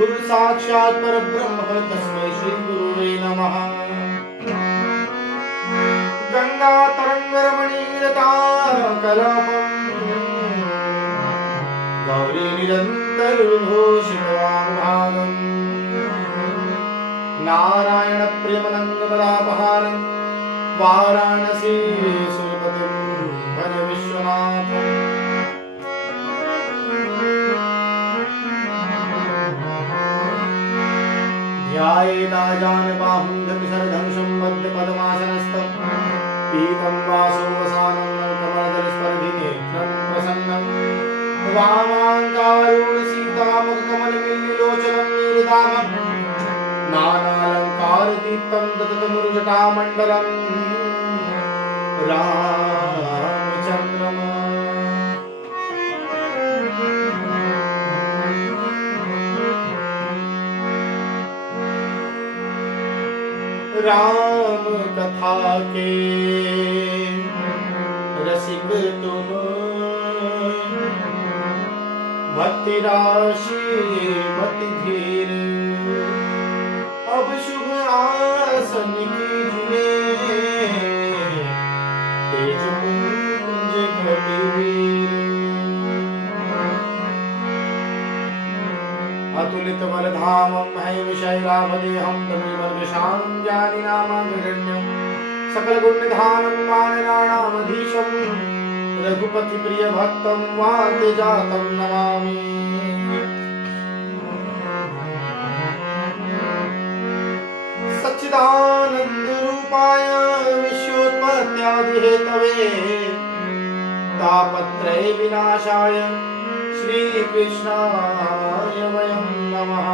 गुरु साक्षात् परब्रह्म तस्मै श्री गुरुवे नमः। गंगा तरंग रमणीयता कलापम गौरी निरंतर घोषितवाग्भागम् नारायण प्रेमनंद बलापहारं वाराणसी सुरपतिं भज विश्वनाथम्। ध्यायेदाजानबाहुं धनुषर्धं संबद्ध पद्मासनस्थं पीतं वासोवसानं कमलदलस्पर्धिनेत्रं प्रसन्नं वामाङ्कारूढसीतामुखकमलमिल्लिलोचनं नीलदामं नानालङ्कारदीप्तं दततमुरुजटामण्डलं रामचन्द्रम्। राम कथा के रसिक तुम भक्ति राशि मति धीर अब शुभ आसन कीजिए तेज पुंज कबीर। अतुलित बलधामं हैमशैलाभदेहं तमिवर्गशानं ज्ञानिनामाग्रगण्यं सकल गुणनिधानं वानराणामधीशं रघुपति प्रिय भक्तं वाद्यजातं नमामि। सच्चिदानंद रूपाय विश्वोत्पत्त्यादिहेतवे तापत्रय विनाशाय श्री कृष्णाय वयं नमः।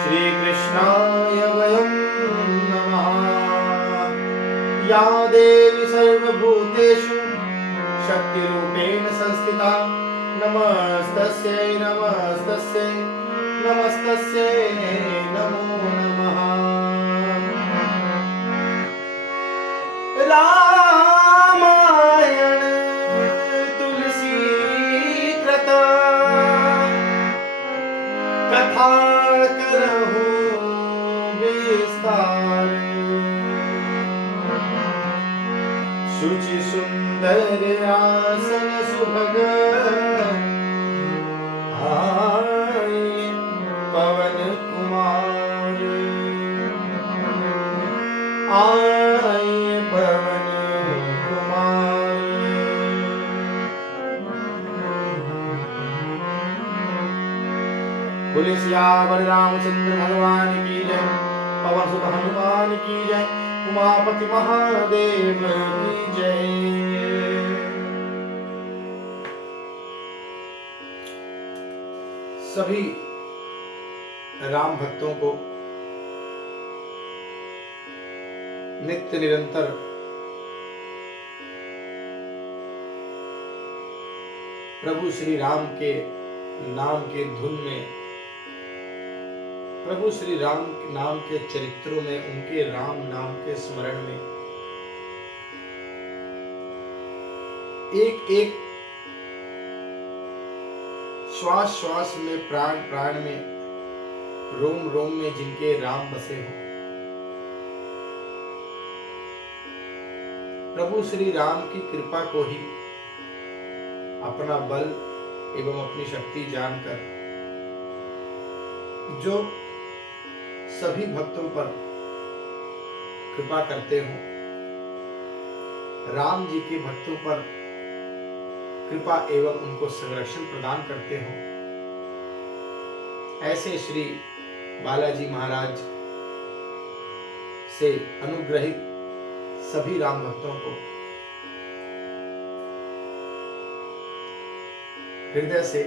श्री कृष्णाय वयं नमः। या देवी सर्वभूतेषु शक्तिरूपेण संस्थिता नमस्तस्यै नमस्तस्यै नमस्तस्यै नमो नमः। रामायण तुलसी कृत कथा करहु विस्तार शुचि सुंदर आसन सुभग पवन कुमार आए पवन कुमार। बोले सियावर रामचंद्र भगवान की जय, पवन सुत हनुमान की जय, उमापति महादेव की जय। सभी राम भक्तों को नित्य निरंतर प्रभु श्री राम के नाम के धुन में, प्रभु श्री राम नाम के चरित्रों में, उनके राम नाम के स्मरण में एक एक श्वास श्वास में, प्राण प्राण में, रोम रोम में जिनके राम बसे हो, प्रभु श्री राम की कृपा को ही अपना बल एवं अपनी शक्ति जानकर जो सभी भक्तों पर कृपा करते हो, राम जी के भक्तों पर कृपा एवं उनको संरक्षण प्रदान करते हो, ऐसे श्री बालाजी महाराज से अनुग्रहित सभी राम भक्तों को हृदय से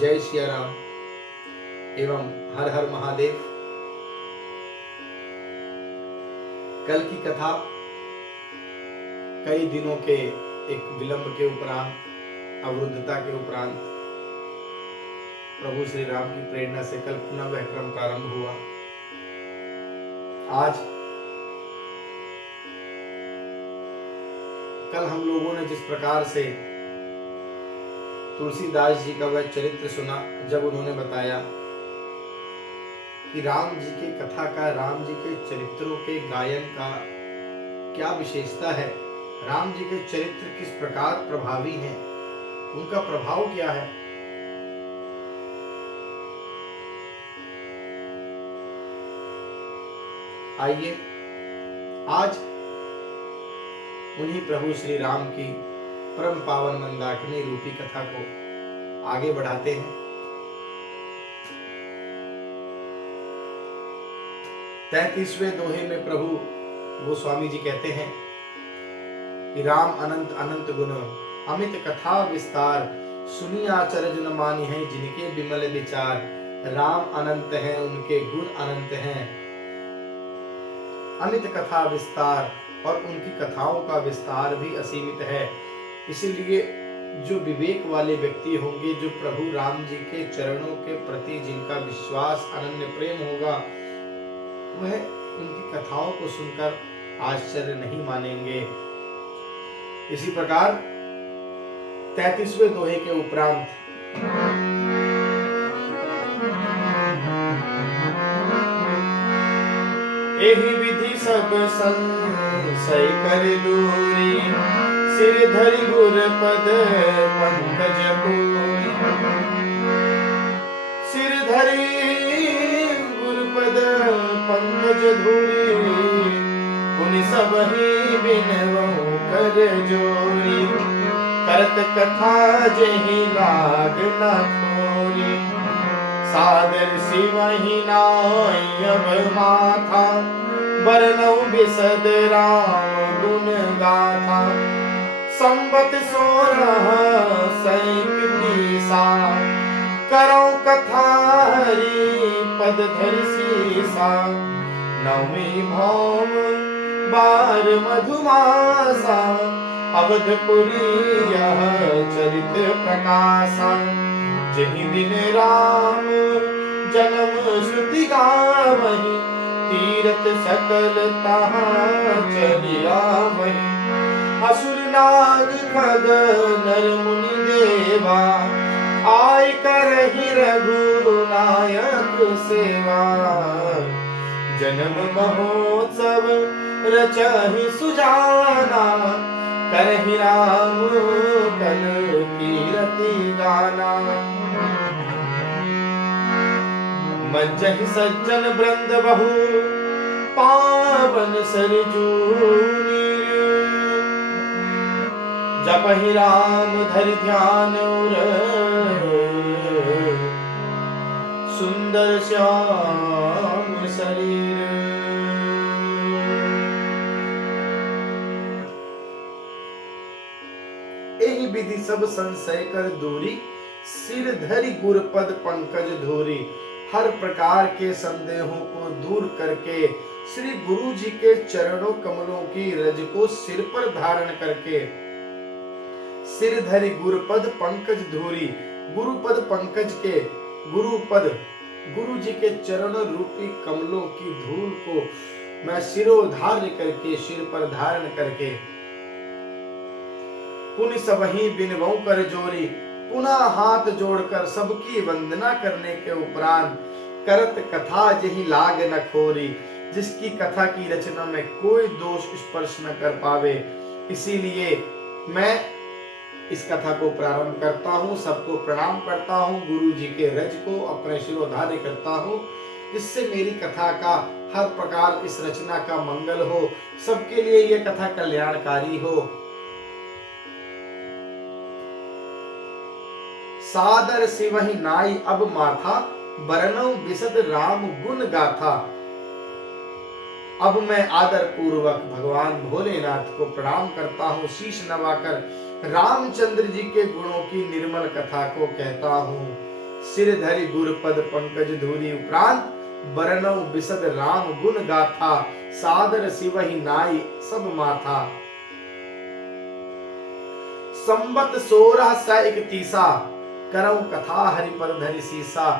जय श्री राम एवं हर हर महादेव। कल की कथा कई दिनों के एक विलंब के उपरांत, अवरुद्धता के उपरांत प्रभु श्री राम की प्रेरणा से कल पुनः वह क्रम प्रारंभ हुआ। आज कल हम लोगों ने जिस प्रकार से तुलसीदास जी का वह चरित्र सुना, जब उन्होंने बताया कि राम जी की कथा का, राम जी के चरित्रों के गायन का क्या विशेषता है, राम जी के चरित्र किस प्रकार प्रभावी हैं, उनका प्रभाव क्या है। आइए आज उन्हीं प्रभु श्री राम की परम पावन मंदाकिनी रूपी कथा को आगे बढ़ाते हैं। 33वें दोहे में प्रभु गोस्वामी जी कहते हैं कि राम अनंत अनंत गुण अमित कथा विस्तार, सुनी आचरज न मानी है जिनके विमल विचार। राम अनंत हैं, उनके गुण अनंत हैं, अमित कथा विस्तार, और उनकी कथाओं का विस्तार भी असीमित है। इसीलिए जो विवेक वाले व्यक्ति होंगे, जो प्रभु राम जी के चरणों के प्रति जिनका विश्वास अनन्य प्रेम होगा, वह उनकी कथाओं को सुनकर आश्चर्य नहीं मानेंगे। इसी प्रकार 33वें दोहे के उपरांत एहि विधि सब संशय कर दूरी, सिर धरि गुर पद पंकज पूरी। सिर धरि गुर पद पंकज धूरी, पुनि सबहि बिनवहु कर जोरी। करत कथा जेहि लाग न थोरी, सादर सिवहि नाई अब माथा। बरनऊ बिसद राम गुण गाथा, संबत 16 सैकतीसा। करौ कथा हरि पद धरि सीसा, नवमी भौम बार मधुमासा। अवधपुरी यह चरित प्रकाशा, जहि दिन राम जन्म श्रुति गावहि। तीरथ सकल तहाँ चलिया वही, असुर नाग खग नर मुनि देवा। आय करहि रघुनायक सेवा, जन्म महोत्सव रचहि सुजाना। करहि राम कल कीरति गाना, मज्जहि सज्जन वृंद बहु पावन सरजू नीर। जपहि राम धरि ध्यान उर, सुंदर श्याम शरीर। एहि विधि सब संशय कर दूरी, सिर धरि गुर पद पंकज धूरी। हर प्रकार के संदेहों को दूर करके श्री गुरु जी के चरणों कमलों की रज को सिर पर धारण करके, सिर धरि गुरुपद पंकज धूरी। गुरुपद पंकज के, गुरुपद गुरु जी के चरण रूपी कमलों की धूल को मैं सिरोधार्य करके, सिर पर धारण करके, पुनि सबहि बिनवऊ कर जोरी। पुनः हाथ जोड़कर सबकी वंदना करने के उपरांत, करत कथा जही लाग न खोरी। जिसकी कथा की रचना में कोई दोष स्पर्श न कर पावे। इसीलिए मैं इस कथा को प्रारंभ करता हूँ, सबको प्रणाम करता हूँ, गुरु जी के रज को अपने शिरोधार्य करता हूँ, जिससे मेरी कथा का हर प्रकार इस रचना का मंगल हो, सबके लिए यह कथा कल्याणकारी हो। सादर सिवहि नाई अब माथा, बरनऊ बिसद राम गुण गाथा। अब मैं आदर पूर्वक भगवान भोलेनाथ को प्रणाम करता हूँ, शीश नवाकर रामचंद्र जी के गुणों की निर्मल कथा को कहता हूँ। सिर धरि गुरुपद पंकज धूरी उपरांत, बरनऊ बिसद राम गुण गाथा। सादर सिवहि नाई सब माथा। संबत 1631 करऊ कथा हरि पर धरि सीसा।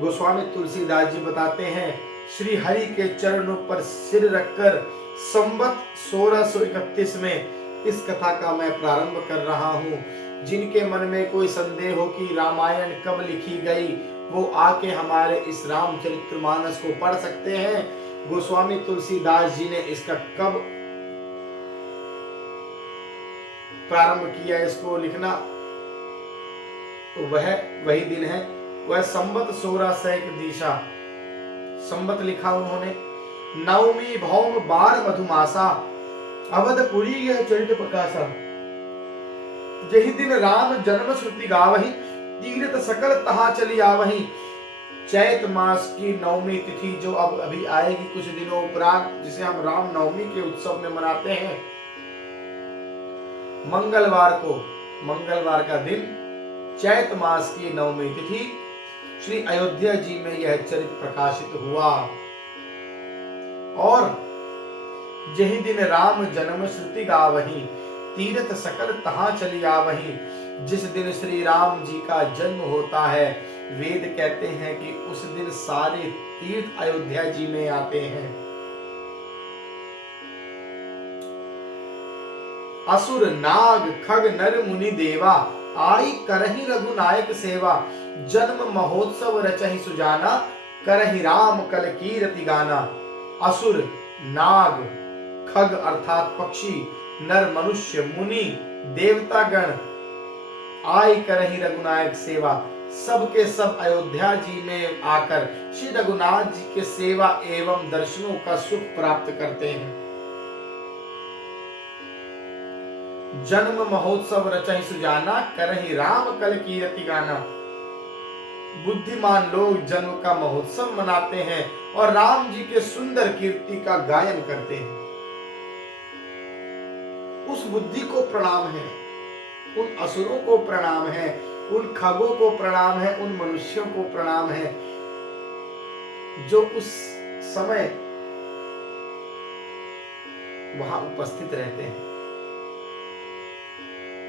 गोस्वामी तुलसीदास जी बताते हैं, श्री हरि के चरणों पर सिर रखकर संवत 1631 में इस कथा का मैं प्रारंभ कर रहा हूँ। जिनके मन में कोई संदेह हो कि रामायण कब लिखी गई, वो आके हमारे इस रामचरितमानस को पढ़ सकते हैं। गोस्वामी तुलसीदास जी ने इसका कब प्रारंभ किया इसको लिखना, तो वह वही दिन है, वह संवत 1601 दिशा संवत लिखा उन्होंने। नवमी भौम बार मधुमासा, अवधपुरी यह चरित प्रकाशा। यही दिन राम जन्म श्रुति गावही, तीर्थ सकल तहा चली आवही। चैत मास की नवमी तिथि जो अब अभी आएगी कुछ दिनों उपरांत, जिसे हम राम नवमी के उत्सव में मनाते हैं, मंगलवार का दिन, चैत मास की नवमी तिथि श्री अयोध्या जी में यह चरित प्रकाशित हुआ। और यही दिन राम जन्म श्रुति गावही, तीर्थ सकल तहां चली आवही। जिस दिन श्री राम जी का जन्म होता है, वेद कहते हैं कि उस दिन सारे तीर्थ अयोध्या जी में आते हैं। असुर नाग खग नर मुनि देवा, आई करहि रघुनायक सेवा। जन्म महोत्सव रचहि सुजाना, करहि राम कल कीरति गाना। असुर नाग खग अर्थात पक्षी, नर मनुष्य मुनि देवता गण, आई करहि रघुनायक सेवा, सबके सब अयोध्या जी में आकर श्री रघुनाथ जी के सेवा एवं दर्शनों का सुख प्राप्त करते हैं। जन्म महोत्सव रचहि सुजाना, करहि राम कल कीरति गाना। बुद्धिमान लोग जन्म का महोत्सव मनाते हैं और राम जी के सुंदर कीर्ति का गायन करते हैं। उस बुद्धि को प्रणाम है, उन असुरों को प्रणाम है, उन खगों को प्रणाम है, उन मनुष्यों को प्रणाम है जो उस समय वहां उपस्थित रहते हैं।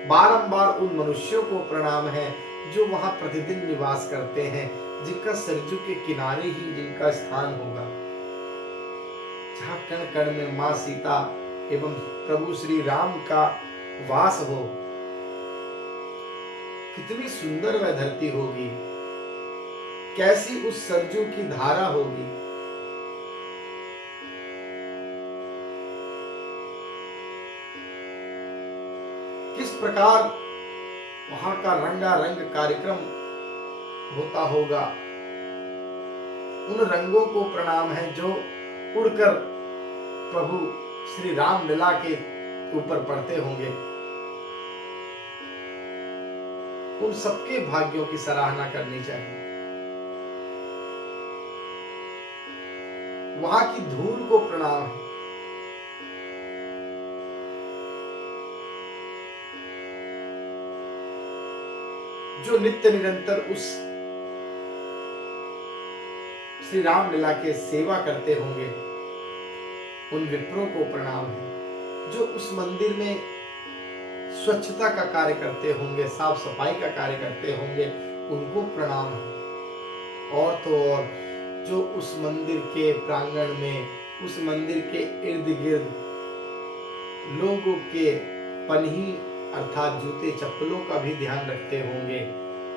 बारंबार उन मनुष्यों को प्रणाम है जो वहां प्रतिदिन निवास करते हैं, जिनका सरजू के किनारे ही जिनका स्थान होगा, जहां कण कण में मां सीता एवं प्रभु श्री राम का वास हो। कितनी सुंदर वह धरती होगी, कैसी उस सरजू की धारा होगी। किस प्रकार वहां का रंगारंग कार्यक्रम होता होगा। उन रंगों को प्रणाम है जो उड़कर प्रभु श्री राम लीला के ऊपर पड़ते होंगे। उन सबके भाग्यों की सराहना करनी चाहिए। वहां की धूल को प्रणाम है। जो नित्य निरंतर उस श्री राम लीला के सेवा करते होंगे, उन विप्रों को प्रणाम है। जो उस मंदिर में स्वच्छता का कार्य करते होंगे, साफ सफाई का कार्य करते होंगे, उनको प्रणाम है। और तो और जो उस मंदिर के प्रांगण में, उस मंदिर के इर्द गिर्द लोगों के पन्ही अर्थात जूते चप्पलों का भी ध्यान रखते होंगे,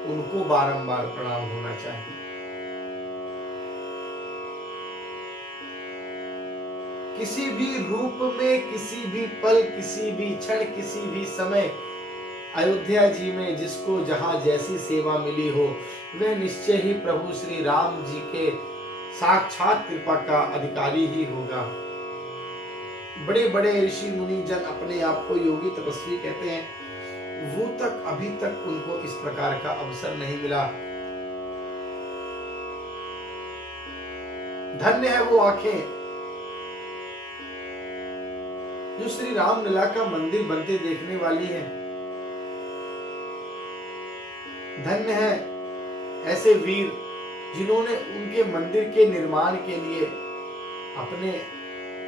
उनको बारंबार प्रणाम होना चाहिए। किसी भी रूप में, किसी भी पल, किसी भी क्षण, किसी भी समय अयोध्या जी में जिसको जहां जैसी सेवा मिली हो, वह निश्चय ही प्रभु श्री राम जी के साक्षात कृपा का अधिकारी ही होगा। बड़े बड़े ऋषि मुनि जन अपने आप को योगी तपस्वी कहते हैं, वो तक अभी तक उनको इस प्रकार का अवसर नहीं मिला। धन्य है वो आंखें जो श्री राम लीला का मंदिर बनते देखने वाली है। धन्य है ऐसे वीर जिन्होंने उनके मंदिर के निर्माण के लिए अपने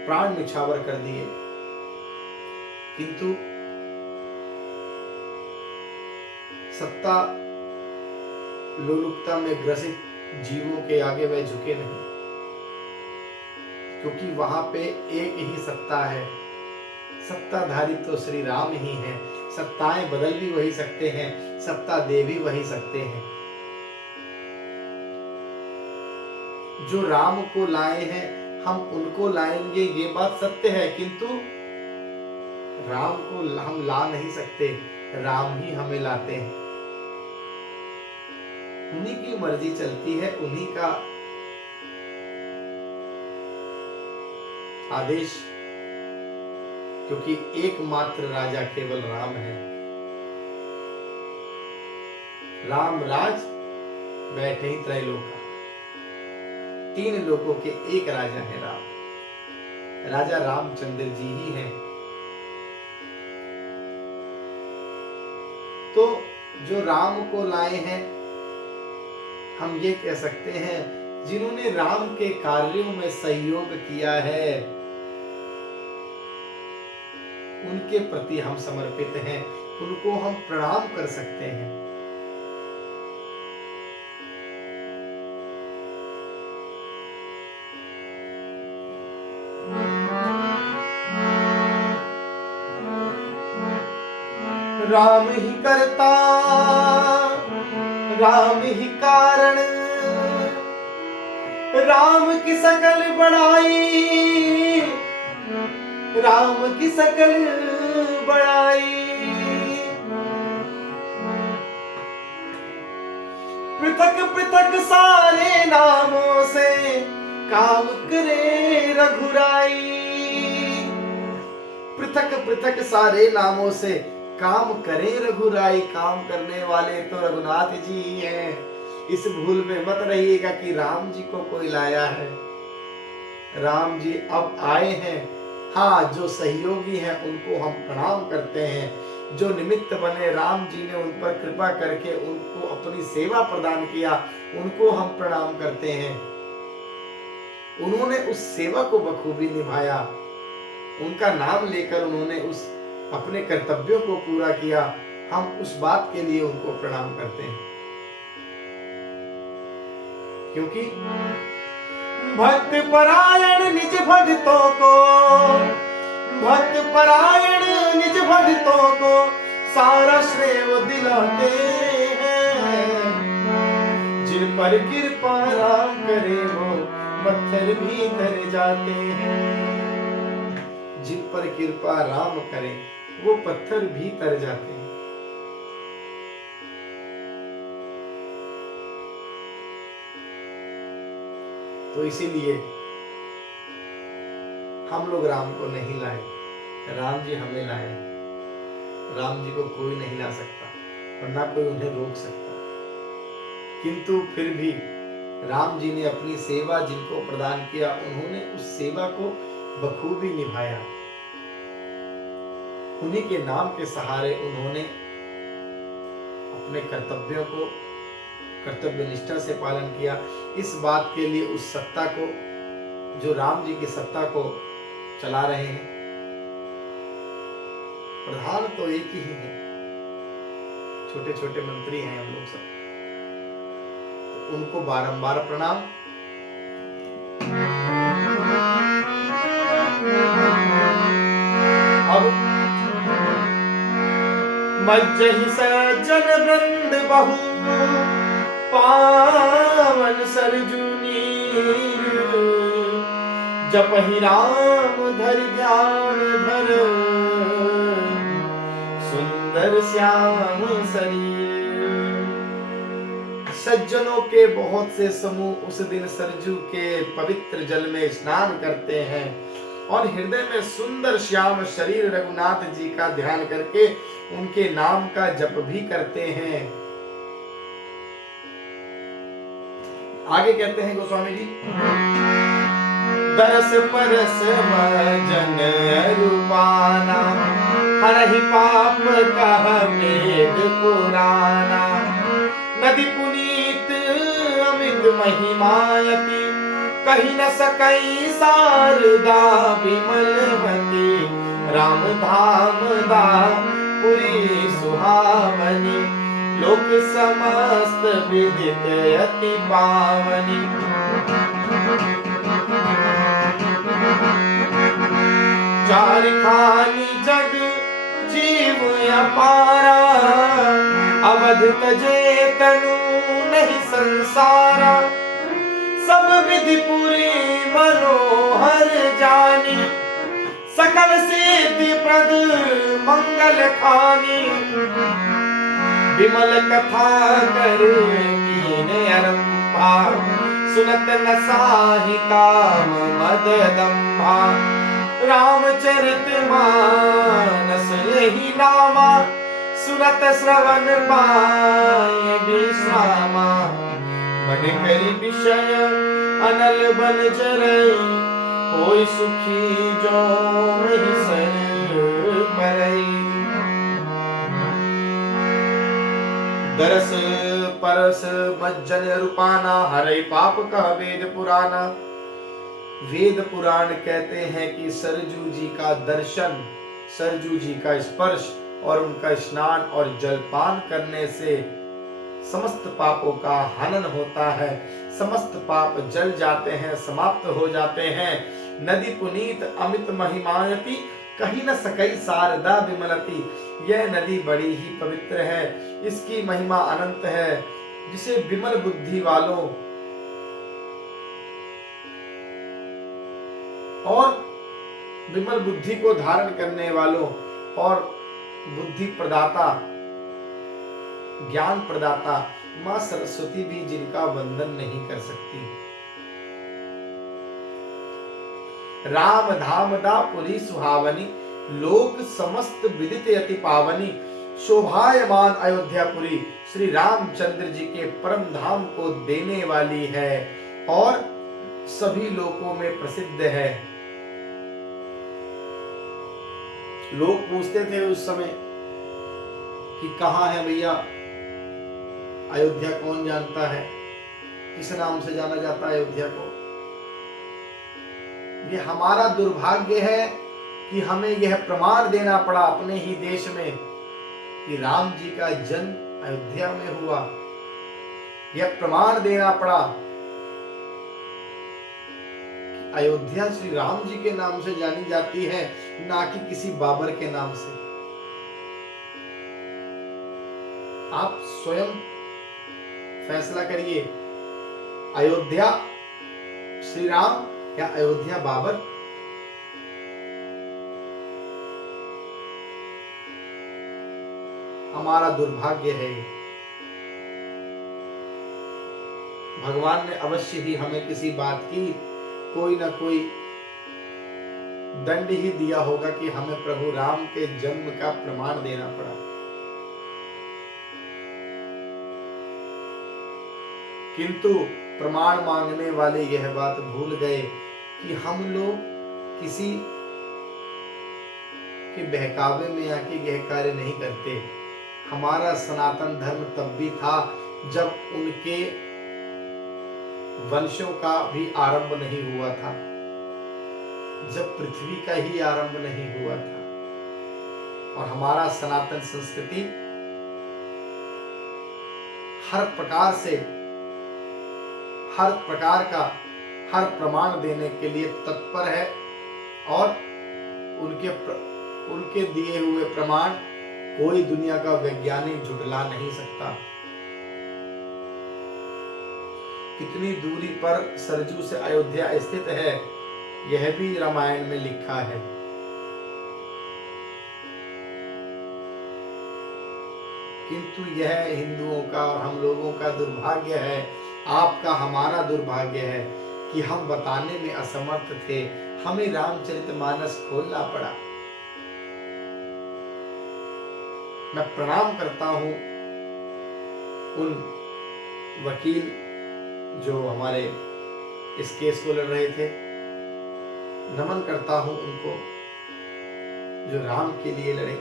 प्राण निछावर कर दिए, किंतु सत्ता लोलुपता में ग्रसित जीवों के आगे वह झुके नहीं, क्योंकि वहां पे एक ही सत्ता है। सत्ताधारी तो श्री राम ही हैं। सत्ताएं बदल भी वही सकते हैं, सत्ता दे भी वही सकते हैं। जो राम को लाए हैं हम उनको लाएंगे, ये बात सत्य है, किंतु राम को हम ला नहीं सकते, राम ही हमें लाते हैं। उन्हीं की मर्जी चलती है, उन्हीं का आदेश, क्योंकि एकमात्र राजा केवल राम है। राम राज बैठे ही त्रैलोका, 3 लोगों के एक राजा है राम। राजा रामचंद्र जी ही हैं। तो जो राम को लाए हैं, हम ये कह सकते हैं जिन्होंने राम के कार्यों में सहयोग किया है, उनके प्रति हम समर्पित हैं, उनको हम प्रणाम कर सकते हैं। राम ही करता, राम ही कारण, राम की सकल बड़ाई, राम की सकल बड़ाई। पृथक पृथक सारे नामों से काम करे रघुराई। पृथक पृथक सारे नामों से काम करें रघुराई। काम करने वाले तो रघुनाथ जी ही हैं। इस भूल में मत रहिएगा कि राम जी को कोई लाया है। राम जी अब आए हैं। हाँ, जो सहयोगी हैं उनको हम प्रणाम करते हैं। जो निमित्त बने, राम जी ने उन पर कृपा करके उनको अपनी सेवा प्रदान किया, उनको हम प्रणाम करते हैं। उन्होंने उस सेवा को बखूबी निभाया, उनका नाम लेकर उन्होंने उस अपने कर्तव्यों को पूरा किया। हम उस बात के लिए उनको प्रणाम करते हैं, क्योंकि भक्त परायण निज भक्तों को, भक्त परायण निज भक्तों को सारा श्रेय वो दिलाते हैं। जिन पर कृपा राम करे वो पत्थर भी तर जाते हैं। जिन पर कृपा राम करे वो पत्थर भी तर जाते हैं। तो इसीलिए हम लोग राम को नहीं लाए, राम जी हमें लाए। राम जी को कोई नहीं ला सकता और ना कोई उन्हें रोक सकता, किंतु फिर भी राम जी ने अपनी सेवा जिनको प्रदान किया, उन्होंने उस सेवा को बखूबी निभाया। उन्हीं के नाम के सहारे उन्होंने अपने कर्तव्यों को कर्तव्य निष्ठा से पालन किया। इस बात के लिए उस सत्ता को, जो राम जी की सत्ता को चला रहे हैं, प्रधान तो एक ही है, छोटे छोटे मंत्री हैं हम लोग सब, तो उनको बारंबार प्रणाम। अब मज्जहि सज्जन वृंद बहु पावन सरजू नीर, जपहि राम धर ध्यान धर सुंदर श्याम शरीर। सज्जनों के बहुत से समूह उस दिन सरजू के पवित्र जल में स्नान करते हैं और हृदय में सुंदर श्याम शरीर रघुनाथ जी का ध्यान करके उनके नाम का जप भी करते हैं। आगे कहते हैं गोस्वामी जी, दरस परस जन रूपाना, हरहि पाप कह वेद पुराना। नदी पुनीत अमित महिमायति, कही न सकई शारदा विमलवती। राम धाम दा पुरी सुहावनी, लोक समस्त विदित अति पावनी। चार खानी जग जीव अपारा, अवध तजे तनु नहीं संसारा। सब विधि पूरी मनोहर जानी, सकल सिद्धि प्रद मंगल खानी। विमल कथा कर कीने आरंभा, सुनत न साहि काम मद दंभा। रामचरित मानस यही नामा, सुनत श्रवण पाए विश्रामा। मन करी विषय अनल बन चरई, होय सुखी जो मेरी शरण परई। दरस परस मज्जन रूपाना, हरै पाप कह वेद पुराना। वेद पुराण कहते हैं कि सरजू जी का दर्शन, सरजू जी का स्पर्श और उनका स्नान और जलपान करने से समस्त पापों का हनन होता है, समस्त पाप जल जाते हैं, समाप्त हो जाते हैं। नदी पुनीत अमित महिमायति, कहीं न सकई शारदा विमलती। यह नदी बड़ी ही पवित्र है, इसकी महिमा अनंत है। जिसे विमल बुद्धि वालों और विमल बुद्धि को धारण करने वालों और बुद्धि प्रदाता, ज्ञान प्रदाता मां सरस्वती भी जिनका वंदन नहीं कर सकती। राम धाम दा पुरी सुहावनी, लोक समस्त विदित अति पावनी। शोभायमान अयोध्यापुरी श्री रामचंद्र जी के परम धाम को देने वाली है और सभी लोकों में प्रसिद्ध है। लोग पूछते थे उस समय कि कहाँ है भैया अयोध्या, कौन जानता है, किस नाम से जाना जाता है अयोध्या को। ये हमारा दुर्भाग्य है कि हमें यह प्रमाण देना पड़ा अपने ही देश में कि राम जी का जन्म अयोध्या में हुआ। यह प्रमाण देना पड़ा कि अयोध्या श्री राम जी के नाम से जानी जाती है, ना कि किसी बाबर के नाम से। आप स्वयं फैसला करिए, अयोध्या श्री राम या अयोध्या बाबर। हमारा दुर्भाग्य है। भगवान ने अवश्य ही हमें किसी बात की कोई ना कोई दंड ही दिया होगा कि हमें प्रभु राम के जन्म का प्रमाण देना पड़ा। किंतु प्रमाण मांगने वाले यह बात भूल गए कि हम लोग किसी के बहकावे में आके यह कार्य नहीं करते। हमारा सनातन धर्म तब भी था जब उनके वंशों का भी आरंभ नहीं हुआ था, जब पृथ्वी का ही आरंभ नहीं हुआ था। और हमारा सनातन संस्कृति हर प्रकार से, हर प्रकार का हर प्रमाण देने के लिए तत्पर है और उनके दिए हुए प्रमाण कोई दुनिया का वैज्ञानिक झुठला नहीं सकता। कितनी दूरी पर सरजू से अयोध्या स्थित है, यह भी रामायण में लिखा है। किंतु यह हिंदुओं का और हम लोगों का दुर्भाग्य है, आपका हमारा दुर्भाग्य है कि हम बताने में असमर्थ थे। हमें रामचरितमानस खोलना पड़ा। मैं प्रणाम करता हूं उन वकील जो हमारे इस केस को लड़ रहे थे। नमन करता हूं उनको जो राम के लिए लड़े,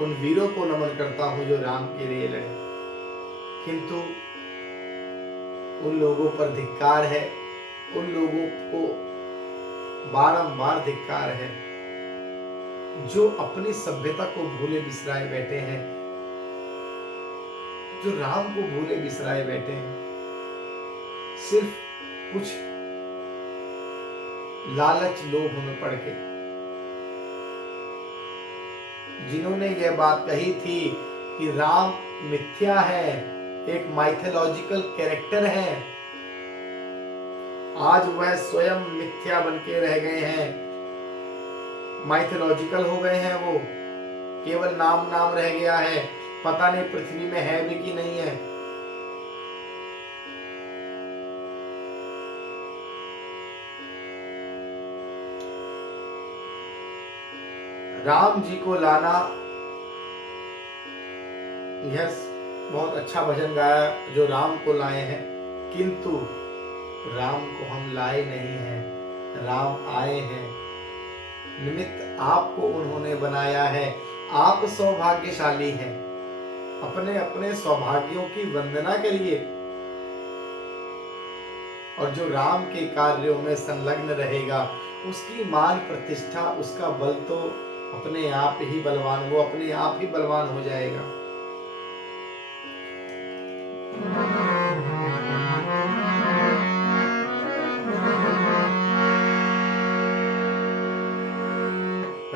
उन वीरों को नमन करता हूं जो राम के लिए लड़े। किंतु उन लोगों पर धिक्कार है, उन लोगों को बारंबार धिक्कार है जो अपनी सभ्यता को भूले बिसराए बैठे हैं, जो राम को भूले बिसराए बैठे हैं, सिर्फ कुछ लालच लोभ में पड़ के। जिन्होंने यह बात कही थी कि राम मिथ्या है, एक माइथोलॉजिकल कैरेक्टर है, आज वह स्वयं मिथ्या बन के रह गए हैं, माइथोलॉजिकल हो गए हैं। वो केवल नाम नाम रह गया है, पता नहीं पृथ्वी में है भी कि नहीं है। राम जी को लाना, यह बहुत अच्छा भजन गाया जो राम को लाए हैं, किंतु राम को हम लाए नहीं हैं, राम आए हैं। निमित्त आपको उन्होंने बनाया है, आप सौभाग्यशाली हैं। अपने अपने सौभाग्यों की वंदना करिए, और जो राम के कार्यों में संलग्न रहेगा उसकी मान प्रतिष्ठा, उसका बल तो अपने आप ही बलवान, वो अपने आप ही बलवान हो जाएगा।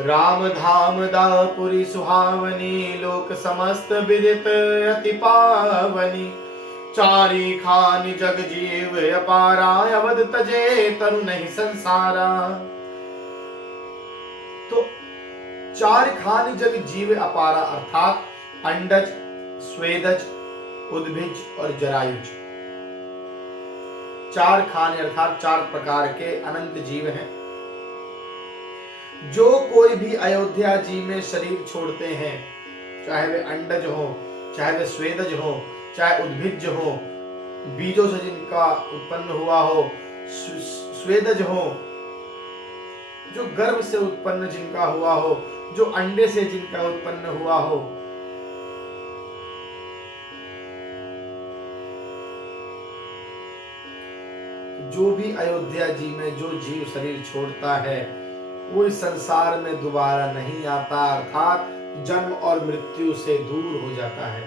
राम धाम दापुरी सुहावनी, लोक समस्त विदित अति पावनी। चारी खानी जग जीव अपारा, अवध तजे तरु नहीं संसारा। तो चार खान जग जीव अपारा अर्थात अंडज, स्वेदज, उद्भिज और जरायुज। चार खान अर्थात चार प्रकार के अनंत जीव हैं। जो कोई भी अयोध्या जी में शरीर छोड़ते हैं, चाहे वे अंडज हो, चाहे वे स्वेदज हो, चाहे उद्भिज हो, बीजों से जिनका उत्पन्न हुआ हो, स्वेदज हो, जो गर्भ से उत्पन्न जिनका हुआ हो, जो अंडे से जिनका उत्पन्न हुआ हो, जो भी अयोध्या जी में जो जीव शरीर छोड़ता है वो इस संसार में दोबारा नहीं आता, अर्थात जन्म और मृत्यु से दूर हो जाता है।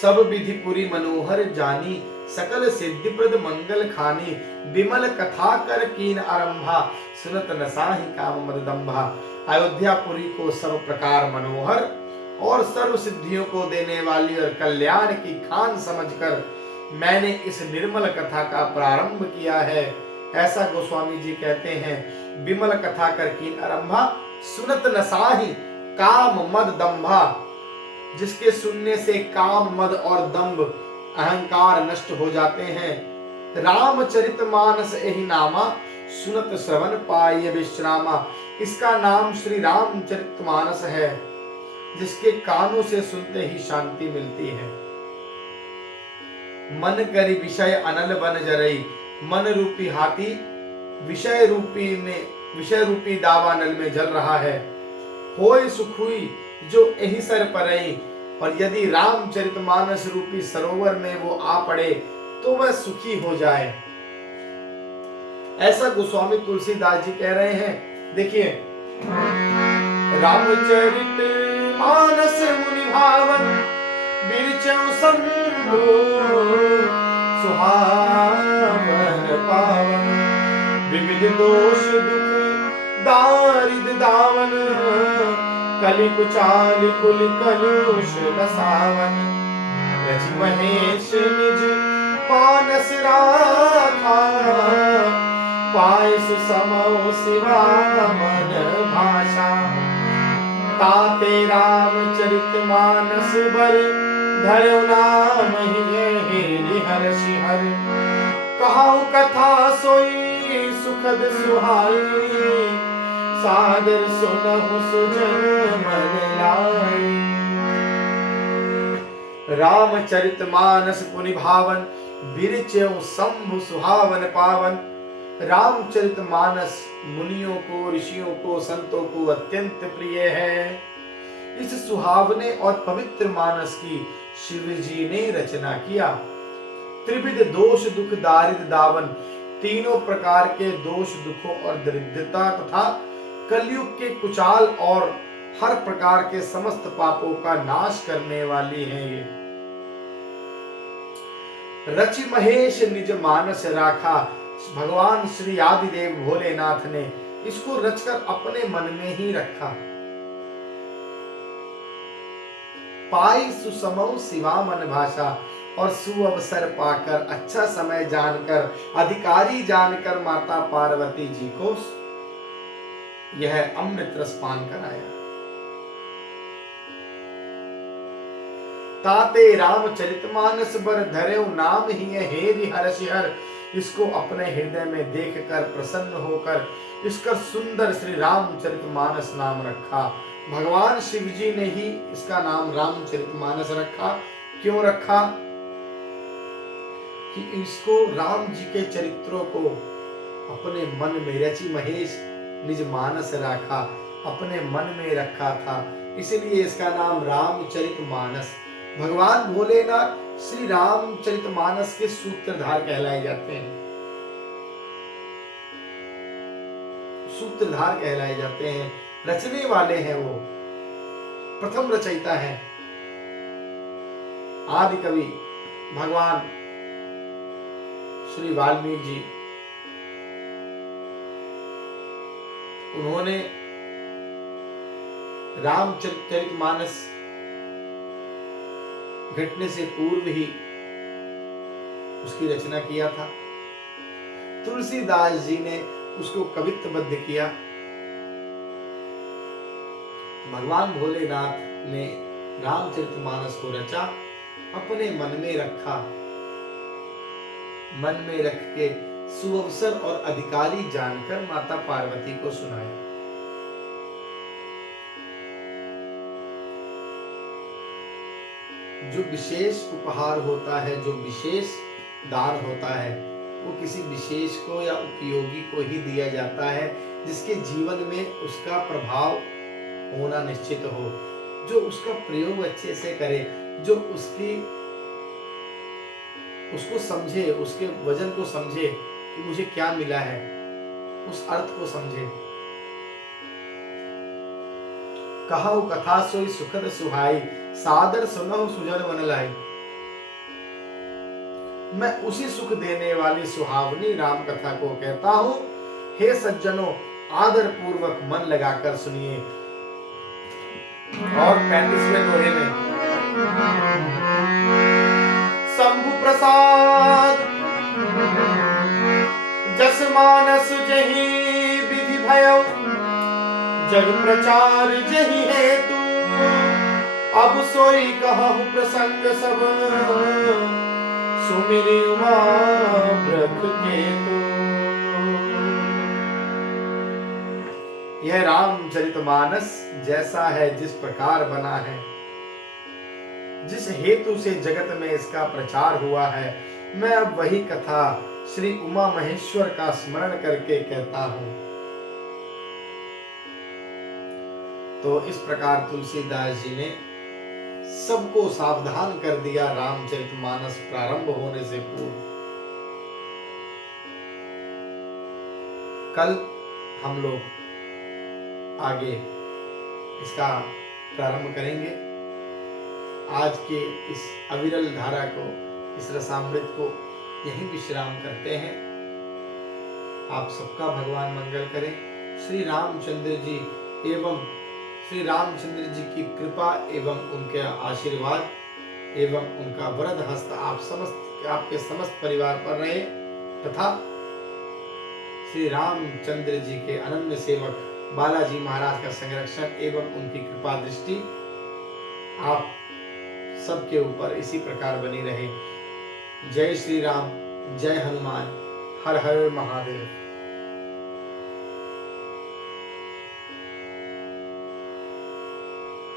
सब विधि पुरी मनोहर जानी, सकल सिद्धिप्रद मंगल खानी। विमल कथा कर कीन आरंभा, सुनत नसाहि काम मद दंभा। अयोध्यापुरी को सब प्रकार मनोहर और सर्व सिद्धियों को देने वाली और कल्याण की खान समझकर मैंने इस निर्मल कथा का प्रारंभ किया है। ऐसा गोस्वामी जी कहते हैं। विमल कथा कर कीन आरंभा, सुनत नसाहि काम मद दंभा। जिसके सुनने से काम, मद और दंभ, अहंकार नष्ट हो जाते हैं। रामचरितमानस एहि नामा, सुनत श्रवण पाय विश्रामा। इसका नाम श्री रामचरितमानस है, जिसके कानों से सुनते ही शांति मिलती है। मन करी विषय अनल बन जरई, मन रूपी हाथी विषय रूपी दावानल में जल रहा है। होय सुख हुई जो एहि सर परई, और यदि रामचरितमानस रूपी सरोवर में वो आ पड़े तो वह सुखी हो जाए। ऐसा गोस्वामी तुलसीदास जी कह रहे हैं। देखिए, रामचरित मानस मुनि भावन, बिरचउ शंभु सुहावन पावन। विविध दोष दुख दारिद दावन, कलि कुचाल कुल कलुष रसावन। रचि महेश निज मानस राखा, पाय सुसमौ सिवा मन भाषा। ताते रामचरित मानस बर, धर्यो नाम ही हर्षि हर। कहाऊ कथा सोई सुखद सुहाई, सादर सुनहु सुजन मन लाई। रामचरितमानस पुनि भावन, बिरचउ शंभु सुहावन पावन। रामचरितमानस मुनियों को, ऋषियों को, संतों को अत्यंत प्रिय है। इस सुहावने और पवित्र मानस की शिव जी ने रचना किया। त्रिविध दोष दुख दारिद्र दावन, तीनों प्रकार के दोष दुखों और दरिद्रता तथा कलयुग के कुचाल और हर प्रकार के समस्त पापों का नाश करने वाली है ये। रचि महेश निज मानस राखा, भगवान श्री आदिदेव भोलेनाथ ने इसको रचकर अपने मन में ही रखा। पाई सुसमौ शिवा मन भाषा, और सुअवसर पाकर, अच्छा समय जानकर, अधिकारी जानकर माता पार्वती जी को यह अमृत रस पान कराया। ताते रामचरितमानस बर धर्यो नाम ही हेरि हरषिहर, इसको अपने हृदय में देखकर प्रसन्न होकर इसका सुंदर श्री रामचरितमानस नाम रखा। भगवान शिव जी ने ही इसका नाम रामचरितमानस रखा। क्यों रखा? कि इसको राम जी के चरित्रों को अपने मन में, रचि महेश निज मानस राखा, अपने मन में रखा था, इसलिए इसका नाम रामचरितमानस। भगवान भोलेनाथ श्री रामचरितमानस के सूत्रधार कहलाए जाते हैं। सूत्रधार कहलाए जाते हैं, रचने वाले हैं वो, प्रथम रचयिता है। आदि कवि भगवान श्री वाल्मीकि जी, उन्होंने रामचरितमानस घटने से पूर्व ही उसकी रचना किया था। तुलसीदास जी ने उसको कवित्वबद्ध किया। भगवान भोलेनाथ ने रामचरितमानस को रचा, अपने मन में रखा, मन में रख के सुअवसर और अधिकारी जानकर माता पार्वती को सुनाया। जो विशेष उपहार होता है, जो विशेष दान होता है, वो किसी विशेष को या उपयोगी को ही दिया जाता है, जिसके जीवन में उसका प्रभाव होना निश्चित हो, जो उसका प्रयोग अच्छे से करे, जो उसको समझे, उसके वजन को समझे कि मुझे क्या मिला है, उस अर्थ को समझे। कहाऊ कथा सोई सुखद सुहाई, सादर सुनहु सुजन मन लाई। मैं उसी सुख देने वाली सुहावनी राम कथा को कहता हूं। हे सज्जनों, आदर पूर्वक मन लगाकर सुनिए। और 35वें दोहे में शंभु प्रसाद जस मानस जही विधि भयो, जग प्रचार जही हेतु, अब सोई कहु प्रसंग सब, सुमिरि उमा ब्रख केतु। यह रामचरितमानस जैसा है, जिस प्रकार बना है, जिस हेतु से जगत में इसका प्रचार हुआ है, मैं अब वही कथा श्री उमा महेश्वर का स्मरण करके कहता हूं। तो इस प्रकार तुलसीदास जी ने सबको सावधान कर दिया रामचरितमानस प्रारंभ होने से पूर्व। कल हम लोग आगे इसका प्रारंभ करेंगे। आज के इस अविरल धारा को, इस रसामृत को यहीं विश्राम करते हैं। आप सबका भगवान मंगल करें। श्री रामचंद्र जी एवं श्री रामचंद्र जी की कृपा एवं उनके आशीर्वाद एवं उनका वरद हस्त आपके समस्त परिवार पर रहे, तथा श्री रामचंद्र जी के अनन्य सेवक बालाजी महाराज का संरक्षण एवं उनकी कृपा दृष्टि आप सबके ऊपर इसी प्रकार बनी रहे। जय श्री राम, जय हनुमान, हर हर महादेव।